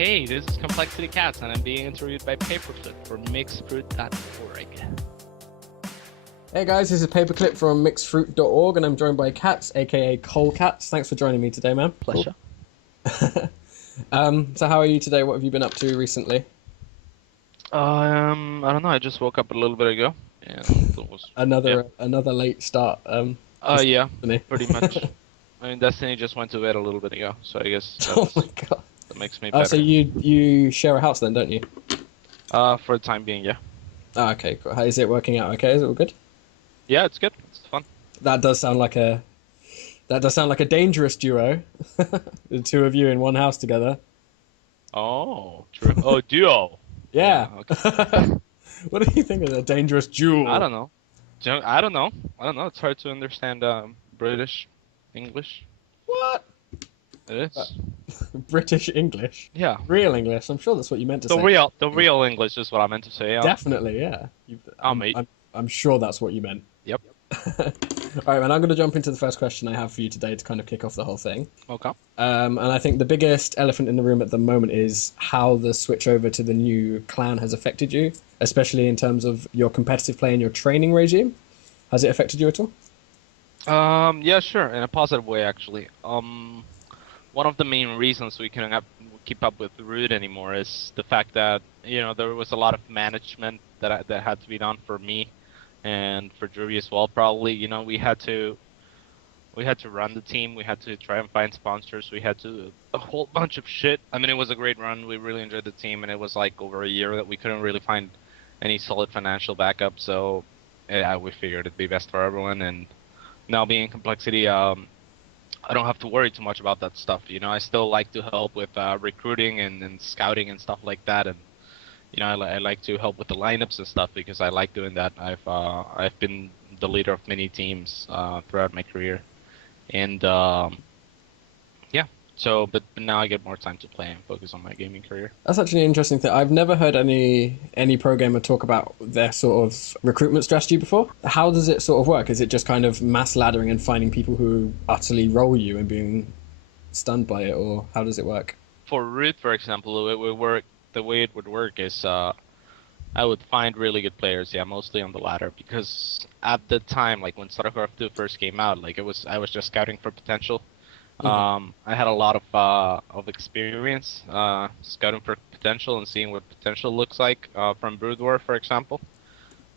Hey, this is coL.Catz, and I'm being interviewed by Paperclip for mixedfruit.org. Hey guys, this is Paperclip from mixedfruit.org, and I'm joined by Katz, aka coL.Catz. Thanks for joining me today, man. Pleasure. So how are you today? What have you been up to recently? I don't know. I just woke up a little bit ago, and it was Another late start. yeah, Destiny. pretty much. I mean, Destiny just went to bed a little bit ago, so I guess Oh my god. that makes me better. So you share a house then, don't you? For the time being, yeah. Oh, okay, cool. Is it working out okay? Is it all good? Yeah, it's good. It's fun. That does sound like a dangerous duo. The two of you in one house together. Oh, true. Oh, duo. Yeah. Okay. What do you think of a dangerous duo? I don't know. I don't know. It's hard to understand British English. What? It is. British English? Yeah. Real English? I'm sure that's what you meant to say. The real English is what I meant to say. Yeah. Definitely, yeah. I'm sure that's what you meant. Yep. All right, man, I'm going to jump into the first question I have for you today to kind of kick off the whole thing. Okay. And I think the biggest elephant in the room at the moment is how the switch over to the new clan has affected you, especially in terms of your competitive play and your training regime. Has it affected you at all? Yeah, sure. In a positive way, actually. One of the main reasons we couldn't keep up with Root anymore is the fact that, there was a lot of management that had to be done for me and for Drury as well. Probably, we had to run the team. We had to try and find sponsors. We had to do a whole bunch of shit. I mean, it was a great run. We really enjoyed the team, and it was like over a year that we couldn't really find any solid financial backup. So we figured it'd be best for everyone. And now being in Complexity, I don't have to worry too much about that stuff. I still like to help with recruiting and scouting and stuff like that. And I like to help with the lineups and stuff because I like doing that. I've been the leader of many teams throughout my career, and yeah. So, but now I get more time to play and focus on my gaming career. That's actually an interesting thing. I've never heard any programmer talk about their sort of recruitment strategy before. How does it sort of work? Is it just kind of mass laddering and finding people who utterly roll you and being stunned by it, or how does it work? For Root, for example, it would work. The way it would work is I would find really good players, mostly on the ladder, because at the time, like when StarCraft 2 first came out, I was just scouting for potential. I had a lot of experience scouting for potential and seeing what potential looks like from Brood War, for example.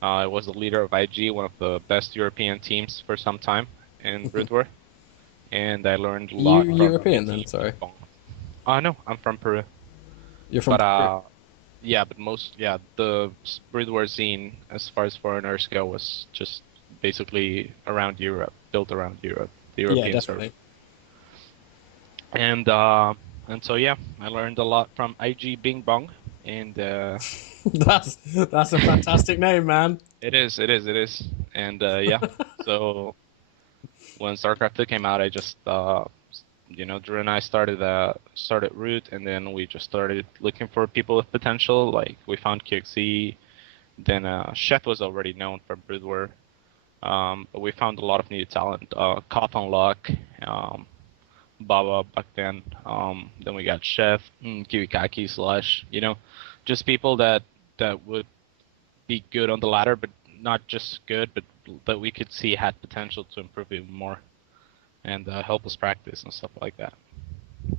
I was the leader of IG, one of the best European teams for some time in Brood War, and I learned a lot. You European then? Sorry. No, I'm from Peru. You're from Peru. Yeah, but the Brood War scene, as far as foreigners go, was just basically around Europe, built around Europe, the European definitely. And so I learned a lot from IG Bing Bong, and that's a fantastic name, man. It is, and so when StarCraft 2 came out, I just Drew and I started Root, and then we just started looking for people with potential. Like we found QXE, then Chef was already known from Brood War, but we found a lot of new talent. coL.Luck, Baba back then. Then we got Chef, Kiwikaki, Slush. Just people that would be good on the ladder, but not just good, but that we could see had potential to improve even more, and help us practice and stuff like that.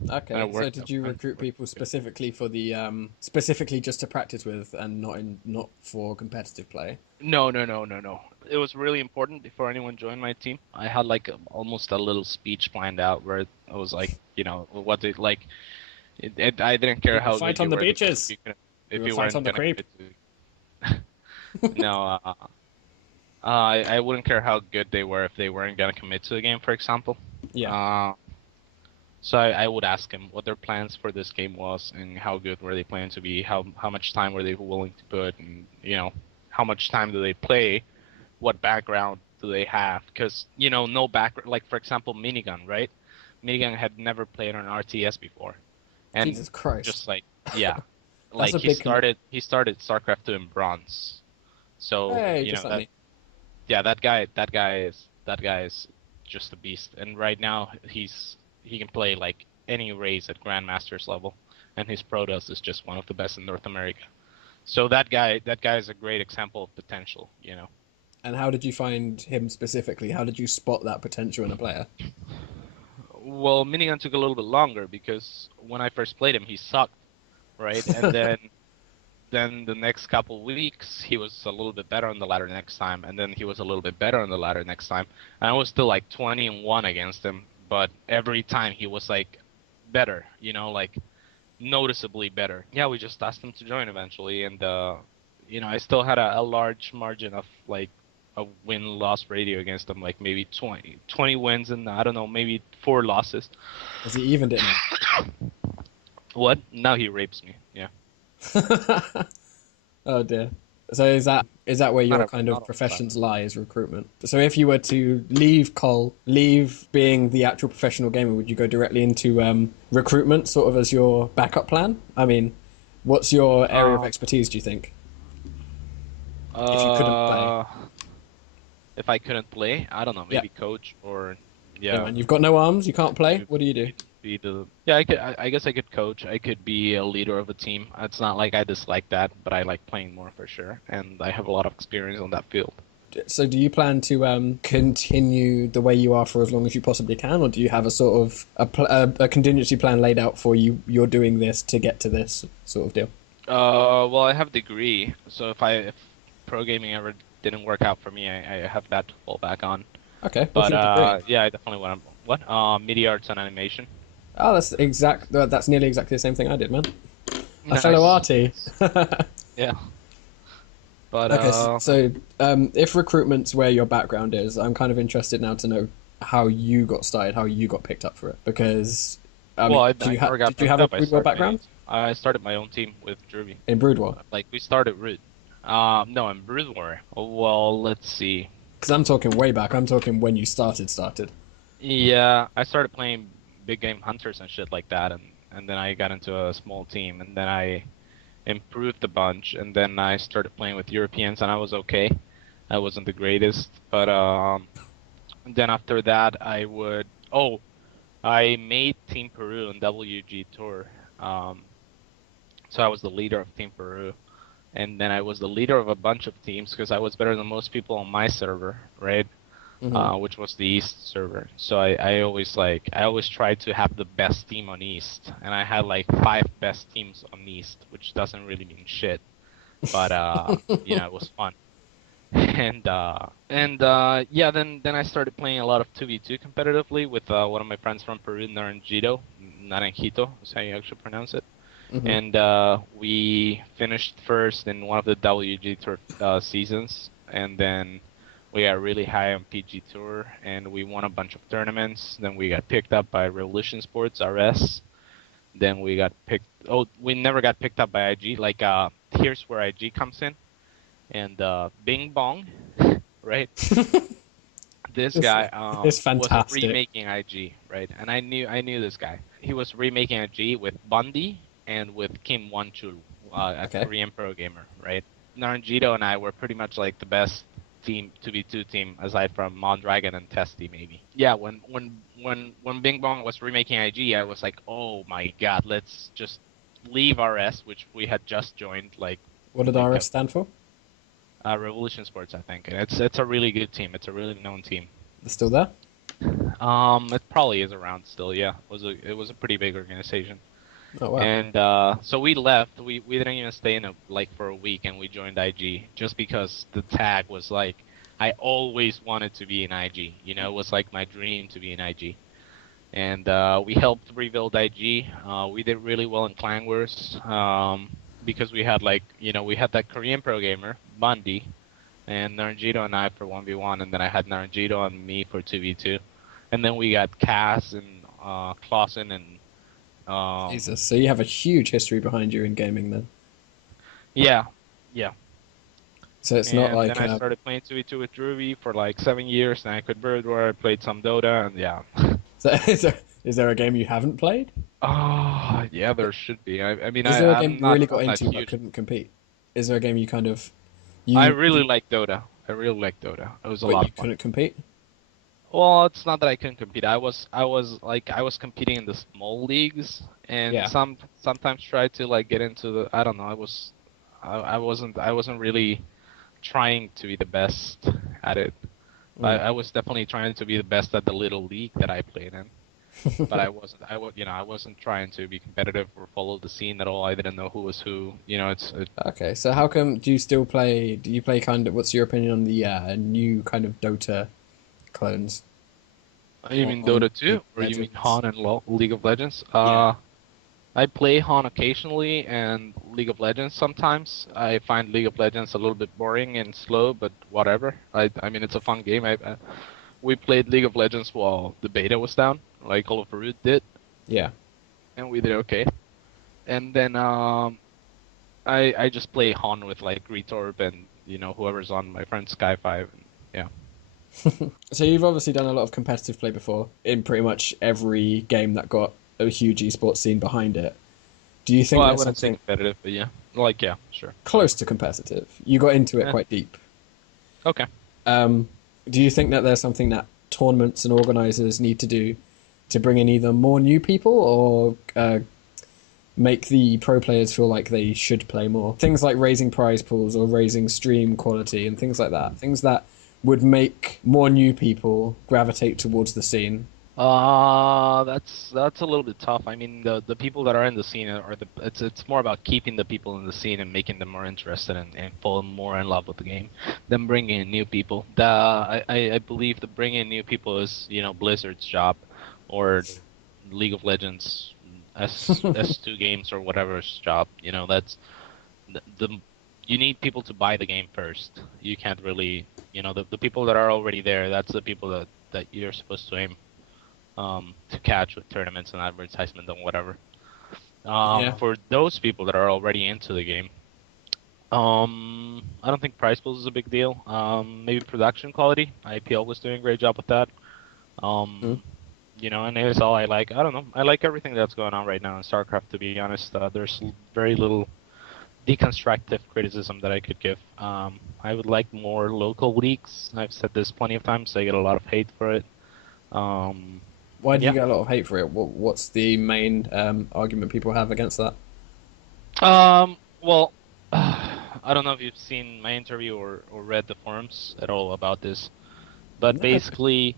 Okay, so did you recruit people specifically for the specifically just to practice with, and not for competitive play? No. It was really important before anyone joined my team. I had almost a little speech planned out where I was like, what they like. I didn't care how fight good on you the were beaches. If you you fight weren't on the gonna creep. No, I wouldn't care how good they were if they weren't gonna commit to the game, for example. Yeah. So I would ask them what their plans for this game was, and how good were they planning to be, how much time were they willing to put, and how much time do they play, what background do they have, because no background. Like for example, Minigun, right? Minigun had never played on RTS before, and Jesus Christ. just like he started StarCraft 2 in bronze, so hey, just like me. that guy is just a beast, and right now he can play like any race at Grandmaster's level, and his Protoss is just one of the best in North America. So that guy is a great example of potential, you know. And how did you find him specifically? How did you spot that potential in a player? Well, Minigun took a little bit longer because when I first played him, he sucked, right? And then the next couple weeks he was a little bit better on the ladder next time, and then he was a little bit better on the ladder next time. And I was still like 20-1 against him, but every time he was like better, you know, like noticeably better. Yeah, we just asked him to join eventually, and you know, I still had a large margin of like a win-loss ratio against him, like maybe 20 wins and I don't know, maybe 4 losses. Has he evened it now? What? Now he rapes me. Yeah. Oh dear. So is that where your Not kind not of all the professions lie, is recruitment? So if you were to leave coL, leave being the actual professional gamer, would you go directly into recruitment, sort of as your backup plan? I mean, what's your area of expertise, do you think? If you couldn't play. If I couldn't play, I don't know, Yeah. maybe coach or Yeah, yeah. man, you've got no arms, you can't play. What do you do? Be the yeah. I guess I could coach. I could be a leader of a team. It's not like I dislike that, but I like playing more for sure, and I have a lot of experience on that field. So do you plan to continue the way you are for as long as you possibly can, or do you have a sort of a contingency plan laid out for you? You're doing this to get to this sort of deal. Well, I have a degree, so if pro gaming ever didn't work out for me, I have that to fall back on. Okay, what's But your degree? yeah, I definitely want to. What? Media arts and animation. Oh, that's nearly exactly the same thing I did, man. A Nice. fellow arty. Yeah. But Okay, so if recruitment's where your background is, I'm kind of interested now to know how you got started, how you got picked up for it. Because well, I did you never got did you picked have a up. Brood War background I started my own team with Druby. in Brood War? Like we started Root. No, in Brood War. Well, let's see. Because I'm talking way back. I'm talking when you started. Yeah, I started playing big game hunters and shit like that, and then I got into a small team, and then I improved a bunch, and then I started playing with Europeans, and I was okay. I wasn't the greatest, but then after that I made Team Peru on WG Tour. So I was the leader of Team Peru, and then I was the leader of a bunch of teams because I was better than most people on my server, right? Which was the East server. So I always tried to have the best team on East, and I had like 5 best teams on East, which doesn't really mean shit, but you know, it was fun. And yeah, then I started playing a lot of 2v2 competitively with one of my friends from Peru, Naranjito is how you actually pronounce it. And we finished first in one of the WG Tour seasons, and then we got really high on PG Tour, and we won a bunch of tournaments. Then we got picked up by Revolution Sports RS. Then we got we never got picked up by IG. Like, here's where IG comes in, and Bing Bong, right? This guy it's was fantastic. remaking IG, right? And I knew this guy. He was remaking IG with Bundy and with Kim Won-chul, a Korean pro gamer, right? Naranjito and I were pretty much like the best team 2v2 team aside from Mondragon and Testy maybe. Yeah, when Bing Bong was remaking IG, I was like, oh my god, let's just leave RS, which we had just joined. Like, what did RS stand for? Revolution Sports, I think. And it's a really good team. It's a really known team. It's still there? It probably is around still. Yeah, it was a pretty big organization. Oh wow. And so we left. We didn't even stay in for a week, and we joined IG just because the tag was like, I always wanted to be in IG. You know, it was like my dream to be in IG. And we helped rebuild IG. We did really well in Clan Wars because we had we had that Korean pro gamer Bundy, and Naranjito and I for 1v1, and then I had Naranjito and me for 2v2, and then we got Cass and Clausen and. Jesus, so you have a huge history behind you in gaming then. Yeah. So it's not like... then I started playing 2v2 with Druby for like 7 years, and I quit Brood War, I played some Dota, and yeah. So is there a game you haven't played? Oh, yeah, there should be. I mean, is there a game I'm you really got not into but huge. couldn't compete? Is there a game you kind of... I really like Dota. It was a lot you of fun. couldn't compete? Well, it's not that I couldn't compete. I was competing in the small leagues, and Yeah. sometimes tried to like get into the. I don't know. I wasn't really trying to be the best at it. Mm. I was definitely trying to be the best at the little league that I played in. But I wasn't trying to be competitive or follow the scene at all. I didn't know who was who. Okay, so how come do you still play? Do you play kind of? What's your opinion on the new kind of Dota clones You mean on Dota League 2 of or you mean Legends? Han and League of Legends? Yeah. I play Han occasionally and League of Legends sometimes. I find League of Legends a little bit boring and slow, but whatever. I mean, it's a fun game. We played League of Legends while the beta was down, like Call of Root did, Yeah. and we did okay. And then I just play Han with like Retorb and whoever's on my friend Sky5. And, yeah. So you've obviously done a lot of competitive play before in pretty much every game that got a huge esports scene behind it. Do you Well, think I there's wouldn't say something competitive, but yeah, like yeah, sure. close to competitive? You got into it Yeah. quite deep. Okay. Um, do you think that there's something that tournaments and organizers need to do to bring in either more new people or make the pro players feel like they should play more? Things like raising prize pools or raising stream quality and things like that. Things that would make more new people gravitate towards the scene. That's a little bit tough. I mean, the people that are in the scene it's more about keeping the people in the scene and making them more interested and fall more in love with the game than bringing in new people. I believe that bringing in new people is, Blizzard's job, or League of Legends S2 games or whatever's job. That's the you need people to buy the game first. You can't really, the people that are already there, that's the people that you're supposed to aim to catch with tournaments and advertisement and whatever. Yeah. For those people that are already into the game, I don't think price pools is a big deal. Maybe production quality. IPL was doing a great job with that. Mm. And ASL, I don't know. I like everything that's going on right now in StarCraft, to be honest. There's very little deconstructive criticism that I could give. I would like more local leagues. I've said this plenty of times. I get a lot of hate for it. Um, Why and do you yeah. get a lot of hate for it? What's the main argument people have against that? Well, I don't know if you've seen my interview or read the forums at all about this, but No. basically,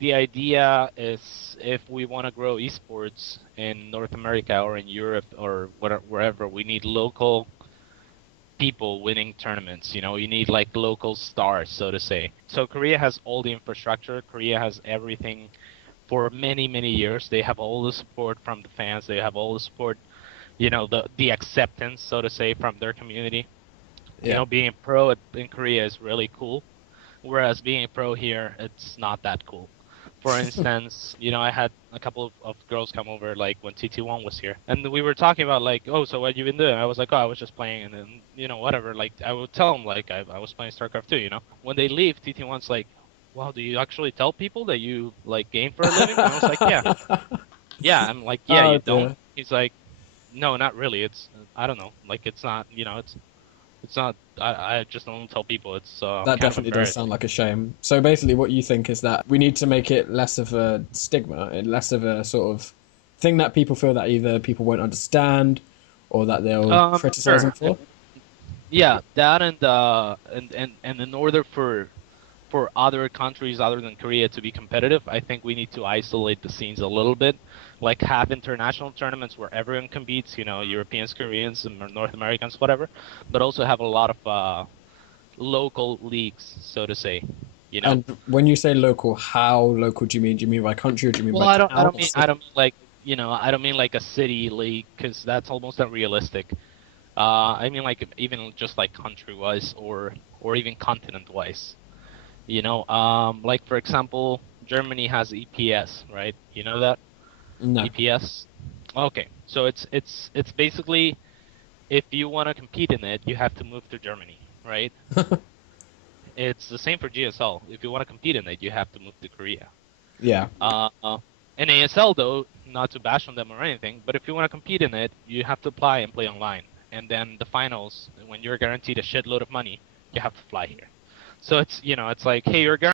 the idea is if we want to grow esports in North America or in Europe or wherever, we need local people winning tournaments. You need like local stars, so to say. So Korea has all the infrastructure. Korea has everything for many, many years. They have all the support from the fans. They have all the support, the acceptance, so to say, from their community. Yeah. Being a pro in Korea is really cool, whereas being a pro here, it's not that cool. For instance, I had a couple of girls come over, like when TT1 was here, and we were talking about like, oh, so what you been doing? I was like, oh, I was just playing, and then whatever. Like I would tell them like I was playing StarCraft 2. When they leave, TT1's like, wow, do you actually tell people that you like game for a living? And I was like, yeah, yeah. I'm like, yeah, Oh you don't. dear. He's like, no, not really. It's I don't know. Like it's not. It's not. I just don't tell people. It's That kind of definitely does sound embarrassing. like a shame. So basically, what you think is that we need to make it less of a stigma, and less of a sort of thing that people feel that either people won't understand or that they'll criticize them Sure. for. Yeah, that and in order for other countries other than Korea to be competitive, I think we need to isolate the scenes a little bit, like have international tournaments where everyone competes, Europeans, Koreans, and North Americans, whatever, but also have a lot of local leagues, so to say, you know. And when you say local, how local do you mean? Do you mean by country or do you mean Well, by I town don't or mean I city? don't mean like I don't mean like a city league because that's almost unrealistic. I mean like even just like country wise or even continent wise. Like for example, Germany has EPS, right? You know that No. EPS. Okay, so it's basically if you want to compete in it, you have to move to Germany, right? It's the same for GSL. If you want to compete in it, you have to move to Korea. Yeah. Uh, in ASL though, not to bash on them or anything, but if you want to compete in it, you have to apply and play online. And then the finals, when you're guaranteed a shitload of money, you have to fly here. So it's like, hey, you're guaranteed